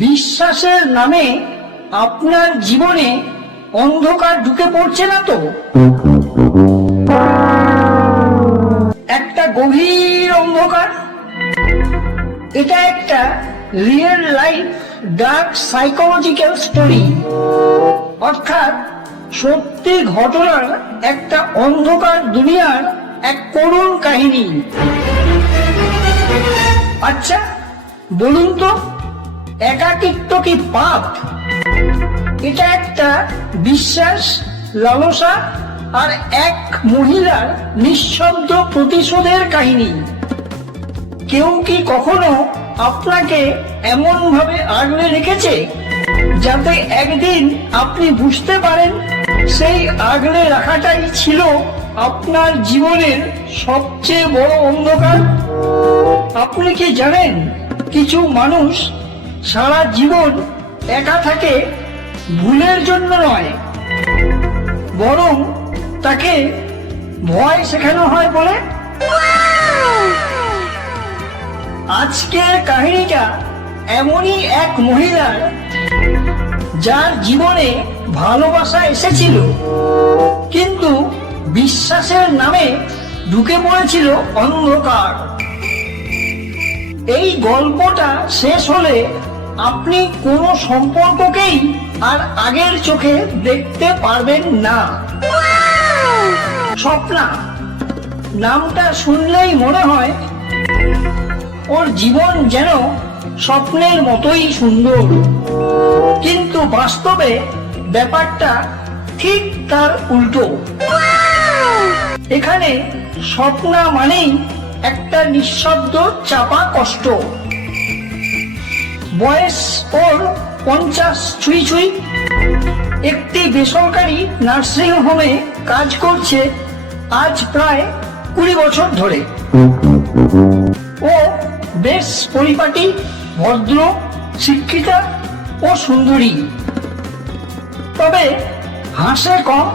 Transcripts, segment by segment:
বিশ্বাসের নামে আপনার জীবনে অন্ধকার ঢুকে পড়ছে না তো? একটা গভীর অন্ধকার। এটা একটা real life dark psychological story, অর্থাৎ সত্যি ঘটনার একটা অন্ধকার দুনিয়ার এক করুণ কাহিনী। আচ্ছা বলুন তো, একাকিত্ব কি পাপ? এটা একটা বিশ্বাস, লালসা আর এক মহিলার নিঃশব্দ প্রতিশোধের কাহিনী। কেউ কি কখনো আপনাকে এমন ভাবে আগলে রেখেছে যাতে একদিন আপনি বুঝতে পারেন সেই আগলে রাখাটাই ছিল আপনার জীবনের সবচেয়ে বড় অন্ধকার? আপনি কি জানেন, কিছু মানুষ সারা জীবন একা থাকে ভুলের জন্য নয়, বরং তাকে ভয় শেখানো হয় বলে। আজকের কাহিনীটা এমনই এক মহিলার, যার জীবনে ভালোবাসা এসেছিল কিন্তু বিশ্বাসের নামে ঢুকে পড়েছিল অন্ধকার। এই গল্পটা শেষ হলে আপনি কোনো সম্পর্ককেই আর আগের চোখে দেখতে পারবেন না। স্বপ্না নামটা শুনলেই মনে হয় ওর জীবন যেন স্বপ্নের মতোই সুন্দর, কিন্তু বাস্তবে ব্যাপারটা ঠিক তার উল্টো। এখানে স্বপ্না মানেই একটা নিঃশব্দ চাপা কষ্ট। বয়স ওর 50 ছুঁই ছুঁই। একটি বেসরকারি নার্সিং হোমে কাজ করছে আজ প্রায় 20 বছর ধরে। ও বেশ পরিপাটি, ভদ্র, শিক্ষিতা ও সুন্দরী, তবে হাসে কম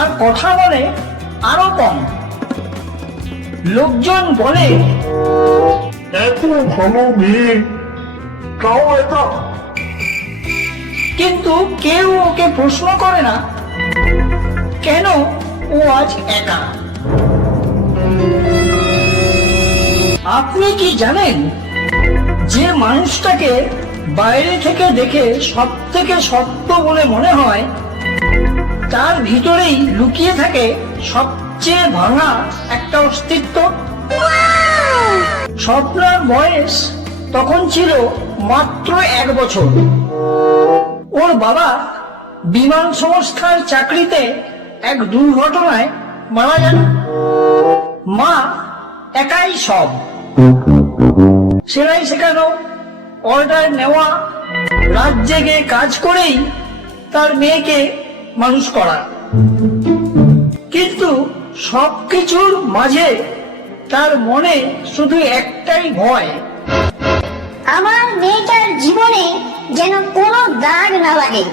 আর কথা বলে আরো কম। লোকজন বলে, এত ভালো মেয়ে, তাও এটা। কিন্তু কেউ ওকে প্রশ্ন করে না কেন ও আজ একা। আপনি কি জানেন, যে মানুষটাকে বাইরে থেকে দেখে সব থেকে সত্য বলে মনে হয়, তার ভিতরেই লুকিয়ে থাকে সবচেয়ে ভাঙা একটা অস্তিত্ব? স্বপ্নার বয়স তখন ছিল মাত্র 1 বছর। ওর বাবা বিমান সংস্থার চাকরিতে এক দুর্ঘটনায় মারা যান। মা একাই সব, সেলাই শেখানো, অর্ডার নেওয়া, রাত জেগে কাজ করেই তার মেয়েকে মানুষ করা। কিন্তু সবকিছুর মাঝে তার মনে শুধু একটাই ভয়, আমার মেয়েটার জীবনে যেন কোনো দাগ না লাগে।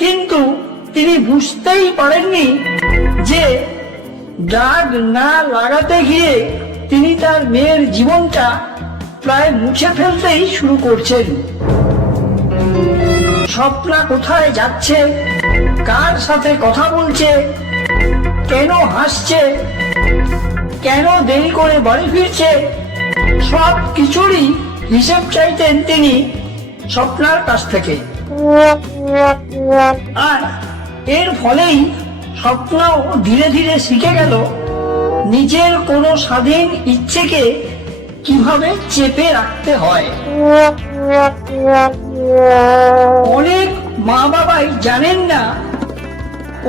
কিন্তু তিনি বুঝতেই পারেননি যে দাগ না লাগাতে গিয়ে তিনি তার মেয়ের জীবনটা প্রায় মুছে ফেলতেই শুরু করছেন। স্বপ্না কোথায় যাচ্ছে, কার সাথে কথা বলছে, কেন হাসছে, কেন দেরি করে বাড়ি ফিরছে, সব কিছুরই হিসেব চাইতেন তিনি স্বপ্নার কাছ থেকে। আর এর ফলেই স্বপ্নাও ধীরে ধীরে শিখে গেল নিজের কোনো স্বাধীন ইচ্ছেকে কিভাবে চেপে রাখতে হয়। অনেক মা বাবাই জানেন না,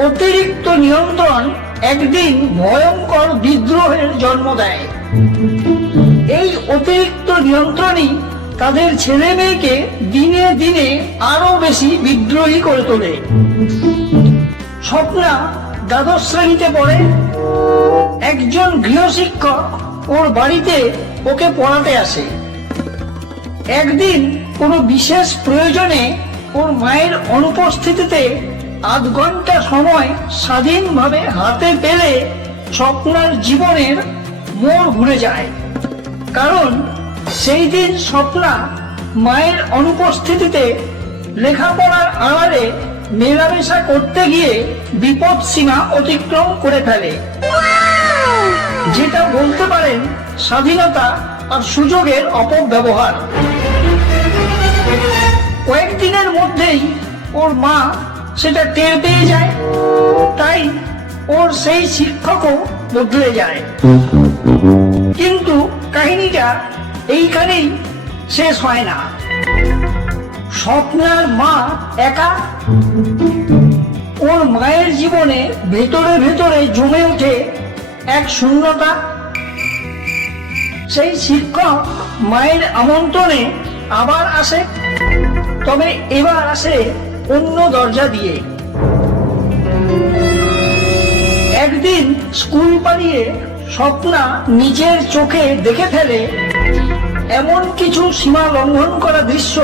অতিরিক্ত নিয়ন্ত্রণ একদিন ভয়ঙ্কর বিদ্রোহের জন্ম দেয়। এই অতিরিক্ত নিয়ন্ত্রণই তাদের ছেলে মেয়েকে দিনে দিনে আরো বেশি বিদ্রোহী করে তোলে। স্বপ্না দ্বাদশ শ্রেণীতে পড়ে। একজন গৃহশিক্ষক ওর বাড়িতে ওকে পড়াতে আসে। একদিন কোনো বিশেষ প্রয়োজনে ওর মায়ের অনুপস্থিতিতে আধ ঘন্টা সময় স্বাধীনভাবে হাতে পেলে স্বপ্নার জীবনের মোড় ঘুরে যায়। কারণ সেই দিন স্বপ্না মায়ের অনুপস্থিতিতে লেখাপড়ার আড়ালে মেলামেশা করতে গিয়ে বিপদ সীমা অতিক্রম করে ফেলে, যেটা বলতে পারেন স্বাধীনতা আর সুযোগের অপব্যবহার। কয়েকদিনের মধ্যেই ওর মা সেটা টের পেয়ে যায়, তাই ওর সেই শিক্ষকও বদলে যায়। কিন্তু কাহিনীটা এইখানেই শেষ হয় না। স্বপ্নার মা একা। ওর মায়ের জীবনে ভেতরে ভেতরে জমে ওঠে এক শূন্যতা। সেই শিক্ষক মায়ের আমন্ত্রণে আবার আসে, তবে এবার আসে অন্য দরজা দিয়ে। একদিন স্কুল পালিয়ে স্বপ্না নিজের চোখে দেখে ফেলে এমন কিছু সীমা লঙ্ঘন করা দৃশ্য,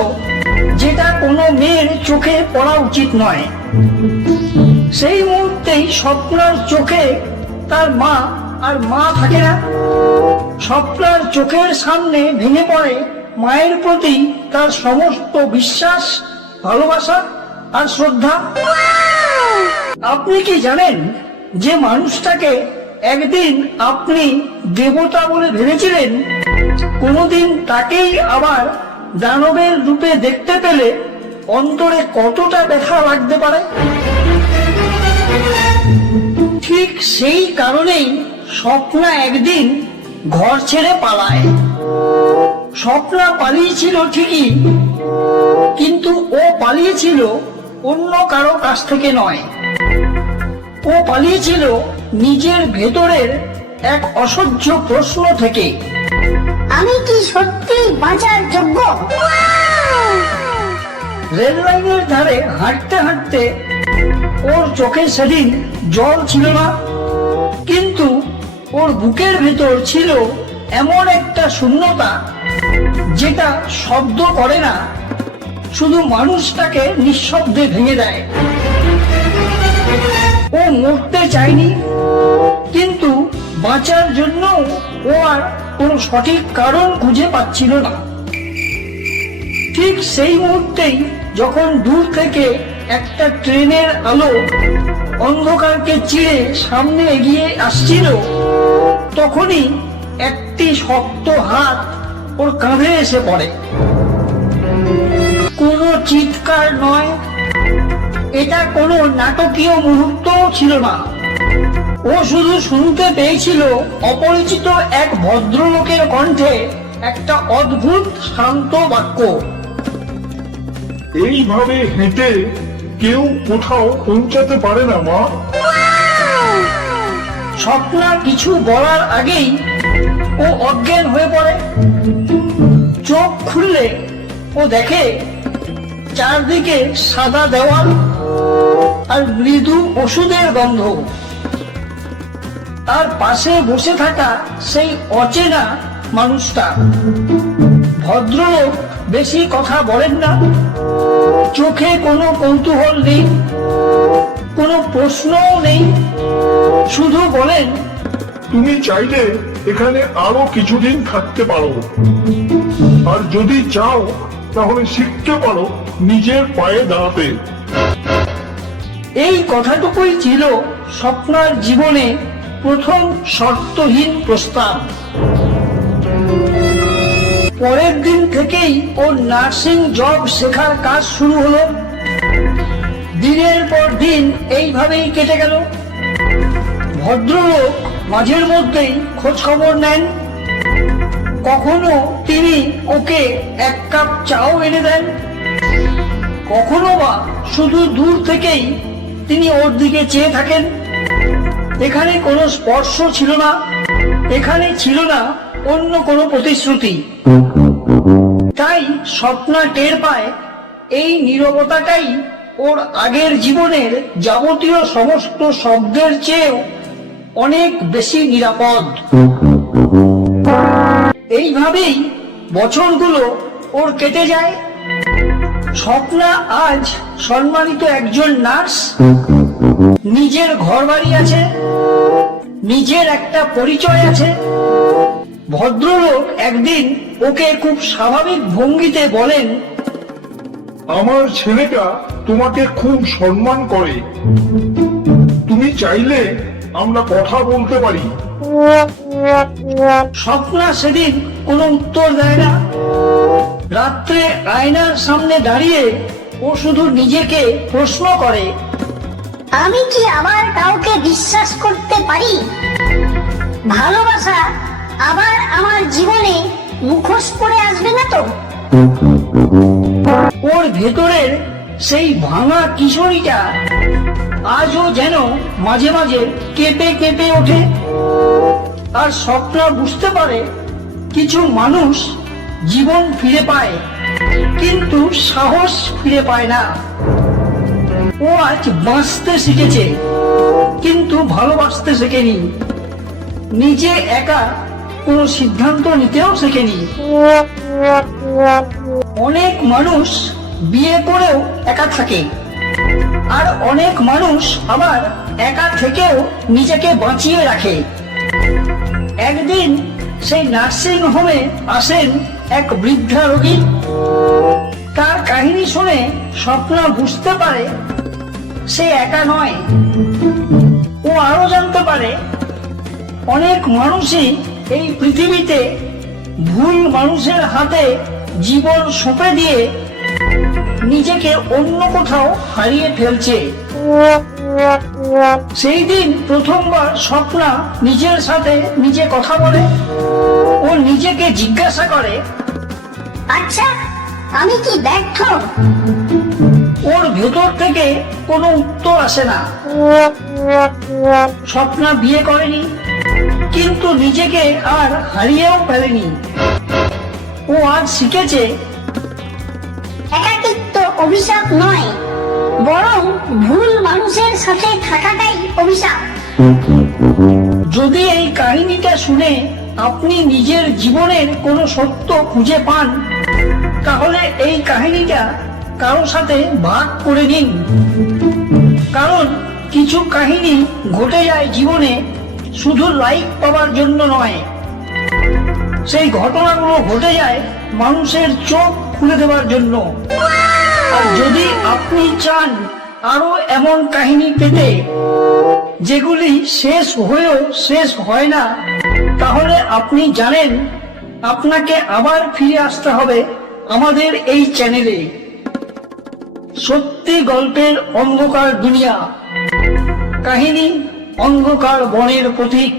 যেটা কোনো মেয়ের চোখে পড়া উচিত নয়। সেই মুহূর্তেই স্বপ্নার চোখে তার মা আর মা থাকে না। স্বপ্নার চোখের সামনে ভেঙে পড়ে মায়ের প্রতি তার সমস্ত বিশ্বাস, ভালোবাসা আর শ্রদ্ধা। আপনি কি জানেন যে মানুষটাকে একদিন আপনি দেবতা বলে ভেবেছিলেন, কোনোদিন তাকেই আবার দানবের রূপে দেখতে পেলে অন্তরে কতটা ব্যথা লাগতে পারে? ঠিক সেই কারণেই স্বপ্না একদিন ঘর ছেড়ে পালায়। স্বপ্না পালিয়েছিল ঠিকই, কিন্তু ও পালিয়েছিল অন্য কারো কাছ থেকে নয়। ও পালিয়েছিল নিজের ভেতরের এক অসহ্য প্রশ্ন থেকে। আমি কি সত্যি বাঁচার যোগ্য? রেল লাইনের ধারে হাঁটতে হাঁটতে ওর চোখে সেদিন জল ছিল না, কিন্তু ওর বুকের ভেতর ছিল এমন একটা শূন্যতা, যেটা শব্দ করে না, শুধু মানুষটাকে নিঃশব্দে ভেঙে দেয়। ও মরতে চায়নি, কিন্তু বাঁচার জন্য ও আর কোনো সঠিক কারণ খুঁজে পাচ্ছিল না। ঠিক সেই মুহূর্তেই যখন দূর থেকে একটা ট্রেনের আলো অন্ধকারকে চিরে সামনে এগিয়ে আসছিল, তখনই একটি শক্ত হাত ওর কাঁধে এসে পড়ে। কোনো চিৎকার নয়, এটা কোনো নাটকীয় মুহূর্তও ছিল না। ও শুধু শুনতে পেয়েছিল অপরিচিত এক ভদ্রলোকের কণ্ঠে একটা অদ্ভুত শান্ত বাক্য। এইভাবে হেঁটে কেউ কোথাও পৌঁছাতে পারে না মা। স্বপ্না কিছু বলার আগেই ও অজ্ঞান হয়ে পড়ে। চোখ খুললে ও দেখে চারদিকে সাদা দেওয়াল আর মৃদু ওষুধের গন্ধ। তার পাশে বসে থাকা সেই অচেনা মানুষটা। ভদ্রলোক বেশি কথা বলেন না, চোখে কোনো কৌতূহল নেই, কোনো প্রশ্নও নেই, শুধু বলেন, তুমি চাইলে এখানে আরো কিছুদিন থাকতে পারো, আর যদি চাও তাহলে শিখতে পারো নিজের পায়ে দাঁড়াতে। এই কথাটুকুই ছিল স্বপ্নার জীবনে প্রথম শর্তহীন প্রস্তাব। পরের দিন থেকেই ওর নার্সিং জব শেখার কাজ শুরু হলো। দিনের পর দিন এইভাবেই কেটে গেল। ভদ্রলোক মাঝের মধ্যেই খোঁজ খবর নেন, কখনো তিনি ওকে এক কাপ চাও এনে দেন, কখনো বা শুধু দূর থেকেই তিনি ওর দিকে চেয়ে থাকেন। এখানে কোনো স্পর্শ ছিল না, এখানে ছিল না অন্য কোনো প্রতিশ্রুতি। তাই স্বপ্না টের পায় এই নীরবতাটাই ওর আগের জীবনের যাবতীয় সমস্ত শব্দের চেয়েও অনেক বেশি নিরাপদ। এইভাবেই বছরগুলো ওর কেটে যায়। স্বপ্না আজ সম্মানিত একজন নার্স, নিজের ঘরবাড়ি আছে, নিজের একটা পরিচয় আছে। ভদ্রলোক একদিন ওকে খুব স্বাভাবিক ভঙ্গিতে বলেন, আমার ছেলেটা তোমাকে খুব সম্মান করে, তুমি চাইলে আমরা কথা বলতে পারি। স্বপ্না সেদিন কোনো উত্তর দেয় না। রাত্রে আয়নার সামনে দাঁড়িয়ে ও শুধু নিজেকে প্রশ্ন করে, আমি কি আবার কাউকে বিশ্বাস করতে পারি? ভালোবাসা আবার আমার জীবনে মুখোশ পরে আসবে না তো? ওর ভেতরের সেই ভাঙা কিশোরীটা আজও যেন মাঝে মাঝে কেঁপে কেঁপে ওঠে। আর স্বপ্না বুঝতে পারে কিছু মানুষ জীবন ফিরে পায়, কিন্তু সাহস ফিরে পায় না। ও আজ বাঁচতে শিখেছে, কিন্তু ভালোবাসতে শেখেনি। নিজে একা কোনো সিদ্ধান্ত নিতেও শেখেনি। অনেক মানুষ বিয়ে করেও একা থাকে, আর অনেক মানুষ আবার একা থেকেও নিজেকে বাঁচিয়ে রাখে। একদিন সেই নার্সিং হোমে আসেন এক বৃদ্ধা রোগী। তার কাহিনী শুনে স্বপ্না বুঝতে পারে সে একা নয়। ও আরো জানতে পারে অনেক মানুষই এই পৃথিবীতে ভুল মানুষের হাতে জীবন সঁপে দিয়ে নিজেকে অন্য কোথাও হারিয়ে ফেলছে। সেই দিন প্রথমবার স্বপ্না নিজের সাথে নিজে কথা বলে। ও নিজেকে জিজ্ঞাসা করে, আচ্ছা, আমি কি ব্যর্থ? ওর ভেতর থেকে কোনো উত্তর আসে না। স্বপ্না বিয়ে করেনি, কিন্তু নিজেকে আর হারিয়েও ফেলেনি। ও আজ শিখেছে একাকিত্ব অভিশাপ নয়, বরং ভুল মানুষের সাথে থাকাটাই অভিশাপ। যদি এই কাহিনীটা শুনে আপনি নিজের জীবনের কোনো সত্য খুঁজে পান, তাহলে এই কাহিনীটা কারো সাথে ভাগ করে নিন। কারণ কিছু কাহিনী ঘটে যায় জীবনে শুধু লাইক পাওয়ার জন্য নয়, সেই ঘটনাগুলো ঘটে যায় মানুষের চোখ খুলে দেওয়ার জন্য। আর যদি আপনি চান আরো এমন কাহিনী পেতে যেগুলি শেষ হয়েও শেষ হয় না, তাহলে আপনি জানেন আপনাকে আবার ফিরে আসতে হবে আমাদের এই চ্যানেলে। সত্যি গল্পের অন্ধকার দুনিয়া, কাহিনী অন্ধকার বনের প্রতীক।